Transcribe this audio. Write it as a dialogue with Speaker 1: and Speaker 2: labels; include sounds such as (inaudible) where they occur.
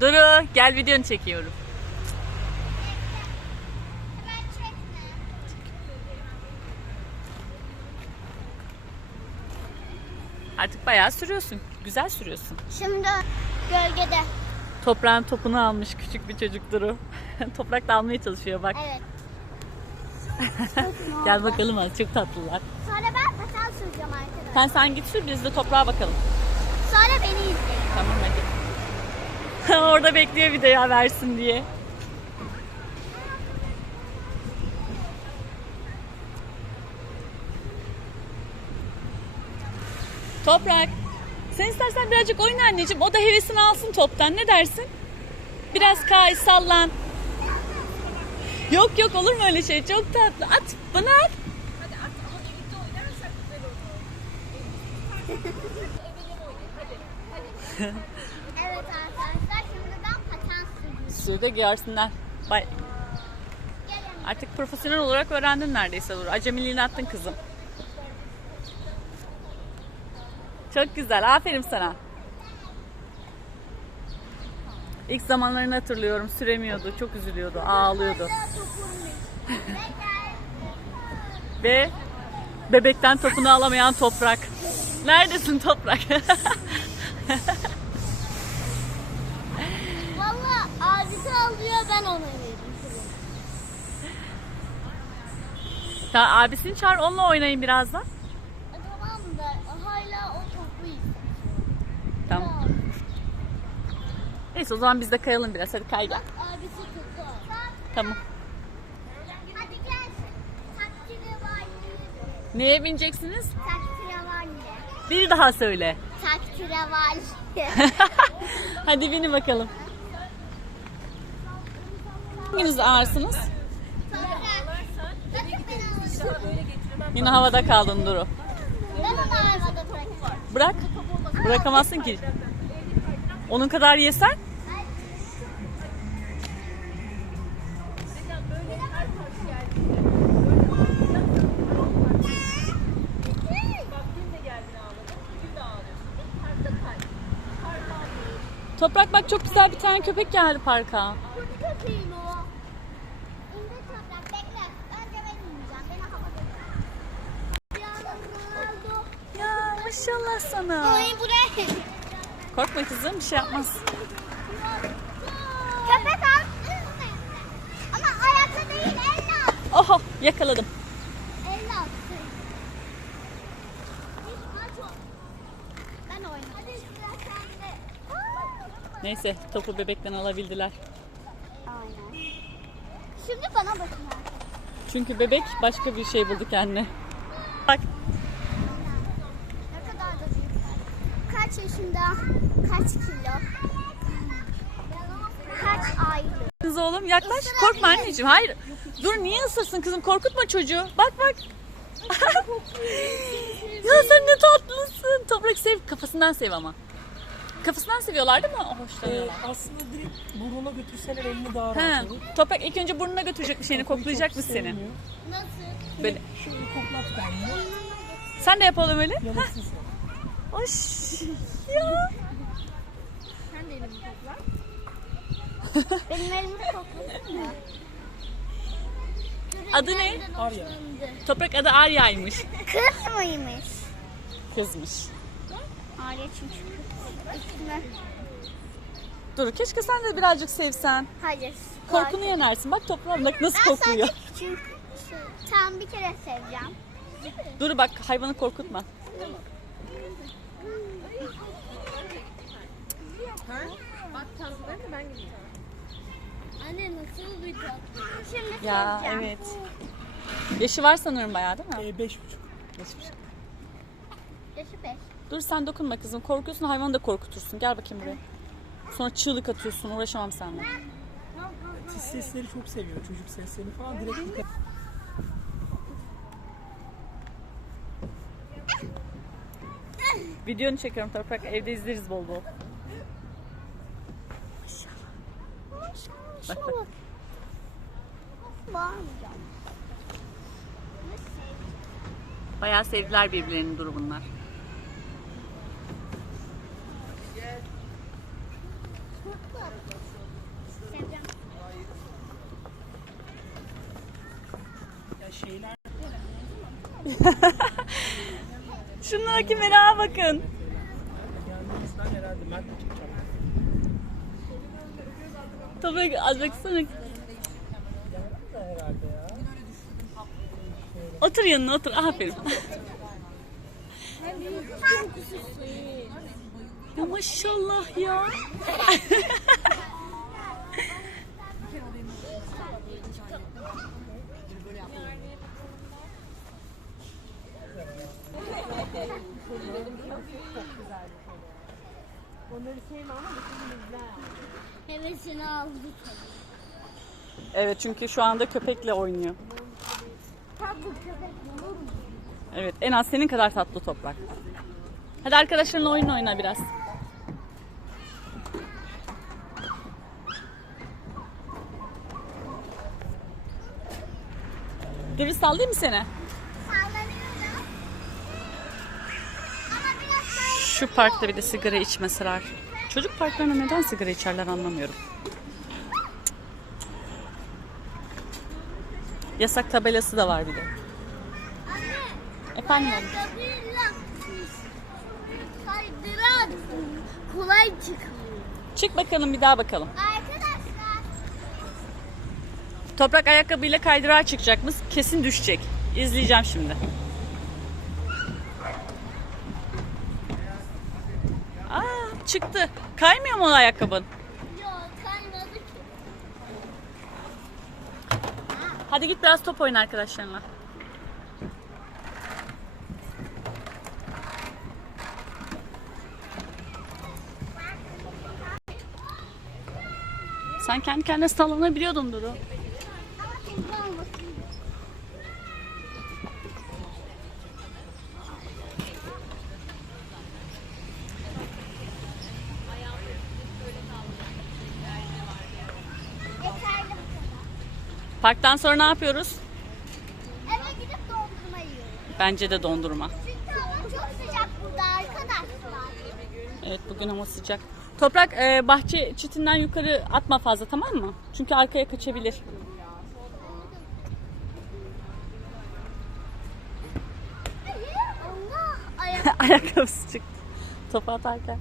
Speaker 1: Duru gel videonu çekiyorum. Artık bayağı sürüyorsun. Güzel sürüyorsun.
Speaker 2: Şimdi gölgede.
Speaker 1: Toprağın topunu almış küçük bir çocuk Duru. (laughs) Toprak da almaya çalışıyor bak.
Speaker 2: Evet. (laughs)
Speaker 1: Gel bakalım az çok tatlılar.
Speaker 2: Sonra ben paten süreceğim arkadaşlar.
Speaker 1: Sen sen git sür biz de toprağa bakalım.
Speaker 2: Sonra beni izleyin.
Speaker 1: Tamam hadi. (laughs) Orada bekliyor video versin diye. Toprak. Sen istersen birazcık oyna anneciğim. O da hevesini alsın toptan. Ne dersin? Biraz kay, sallan. Yok yok olur mu öyle şey? Çok tatlı. At bana at.
Speaker 2: Evet şimdi ben paten
Speaker 1: Suyu da görsünler. Bay. Artık profesyonel olarak öğrendin neredeyse Nur. Acemiliğini attın kızım. Çok güzel. Aferin sana. İlk zamanlarını hatırlıyorum. Süremiyordu. Çok üzülüyordu. Ağlıyordu. (laughs) Ve bebekten topunu alamayan toprak. Neredesin toprak? (laughs)
Speaker 2: abisi alıyor ben ona veriyorum.
Speaker 1: Ta abisini çağır onunla oynayın birazdan.
Speaker 2: Tamam da hala o topu istiyor.
Speaker 1: Tamam. Neyse o zaman biz de kayalım biraz. Hadi kay gel.
Speaker 2: Abisi topu.
Speaker 1: Tamam.
Speaker 2: Hadi gel. Var.
Speaker 1: Neye bineceksiniz?
Speaker 2: Takdire var.
Speaker 1: Bir daha söyle.
Speaker 2: Takdire var. (laughs)
Speaker 1: Hadi binin bakalım. Hanginiz ağırsınız? Yine havada kaldın Duru. Bırak. Bırakamazsın ki. Onun kadar yesen. Toprak bak çok güzel bir tane köpek geldi parka.
Speaker 2: Kötü köpeğin o. İndir toprak bekle. Önce ben ineceğim. Beni havada bırak. Yalnız oldu.
Speaker 1: Ya maşallah sana.
Speaker 2: Ay buraya.
Speaker 1: Korkma kızım bir şey yapmaz.
Speaker 2: Köpek al. Ama ayakta değil elle at.
Speaker 1: Oho yakaladım.
Speaker 2: Elle at. Ben sende.
Speaker 1: Neyse topu bebekten alabildiler.
Speaker 2: Aynen. Şimdi bana bakın.
Speaker 1: Çünkü bebek başka bir şey buldu kendine. Bak
Speaker 2: Ne kadar da büyük. Kaç yaşında? Kaç kilo? Kaç aylık?
Speaker 1: kız oğlum yaklaş. Korkma anneciğim. Hayır. Dur niye ısırsın kızım? Korkutma çocuğu. Bak bak. (laughs) ya sen ne tatlısın. Toprak sev. Kafasından sev ama. Kafasından seviyorlar değil mi? O
Speaker 3: Ee,
Speaker 1: hoşlanıyorlar.
Speaker 3: aslında direkt burnuna götürseler elini daha rahat olur.
Speaker 1: Toprak ilk önce burnuna götürecek bir şeyini koklayacakmış seni.
Speaker 2: Nasıl?
Speaker 1: Böyle.
Speaker 3: Şöyle koklat kendini.
Speaker 1: Sen de yapalım öyle.
Speaker 3: Yanıksız.
Speaker 1: Hoş. Ya.
Speaker 2: Benim elimi kokladın mı?
Speaker 1: Adı ne?
Speaker 3: Arya.
Speaker 1: Toprak adı Arya'ymış.
Speaker 2: Kız mıymış?
Speaker 1: Kızmış.
Speaker 2: Arya çünkü kız. İsmi.
Speaker 1: Dur keşke sen de birazcık sevsen.
Speaker 2: Hayır.
Speaker 1: Korkunu yenersin. Bak toprağım bak nasıl
Speaker 2: Ben
Speaker 1: kokluyor.
Speaker 2: sadece küçük. Tam bir kere seveceğim.
Speaker 1: Dur bak hayvanı korkutma.
Speaker 2: Anne nasıl bir tatlı? Şimdi
Speaker 1: Ya
Speaker 2: seveceğim.
Speaker 1: evet. Yaşı var sanırım bayağı değil mi?
Speaker 3: Ee, beş buçuk.
Speaker 1: Geçmiş.
Speaker 2: Yaşı beş.
Speaker 1: Dur sen dokunma kızım. Korkuyorsun hayvanı da korkutursun. Gel bakayım buraya. Sonra çığlık atıyorsun. Uğraşamam seninle.
Speaker 3: Tiz sesleri çok seviyor. Çocuk seslerini falan direkt dikkat.
Speaker 1: Videonu çekiyorum Toprak. Evde izleriz bol bol. Maşallah. Sevdiler birbirlerini dur bunlar. (laughs) Şunlara kameraya bakın. Toprak az baksana. Otur yanına otur. Aferin. ya maşallah ya. (laughs)
Speaker 2: Hevesini aldı.
Speaker 1: Evet çünkü şu anda köpekle oynuyor.
Speaker 2: Tatlı köpek olur mu?
Speaker 1: Evet en az senin kadar tatlı toprak. Hadi arkadaşlarınla oyun oyna biraz. Duru sallayayım mı seni?
Speaker 2: Sallanıyorum. Ama biraz kaydı.
Speaker 1: Şu parkta bir de sigara içmeseler. Çocuk parklarında neden sigara içerler anlamıyorum. Yasak tabelası da var bir de.
Speaker 2: Anne.
Speaker 1: Efendim
Speaker 2: kaydırak kolay çıkıyor.
Speaker 1: Çık bakalım bir daha bakalım.
Speaker 2: Arkadaşlar.
Speaker 1: Toprak ayakkabıyla kaydırağa çıkacakmış. Kesin düşecek. İzleyeceğim şimdi. Çıktı. Kaymıyor mu o ayakkabın?
Speaker 2: Yok kaymadı ki.
Speaker 1: Hadi git biraz top oyna arkadaşlarınla. Sen kendi kendine sallanabiliyordun Duru.
Speaker 2: Ama
Speaker 1: Parktan sonra ne yapıyoruz?
Speaker 2: Eve gidip dondurma yiyoruz.
Speaker 1: Bence de dondurma.
Speaker 2: Çünkü hava çok sıcak burada arkadaşlar.
Speaker 1: Evet bugün hava sıcak. Toprak e, bahçe çitinden yukarı atma fazla tamam mı? Çünkü arkaya kaçabilir. (laughs) Ayakkabısı çıktı. Topu atarken.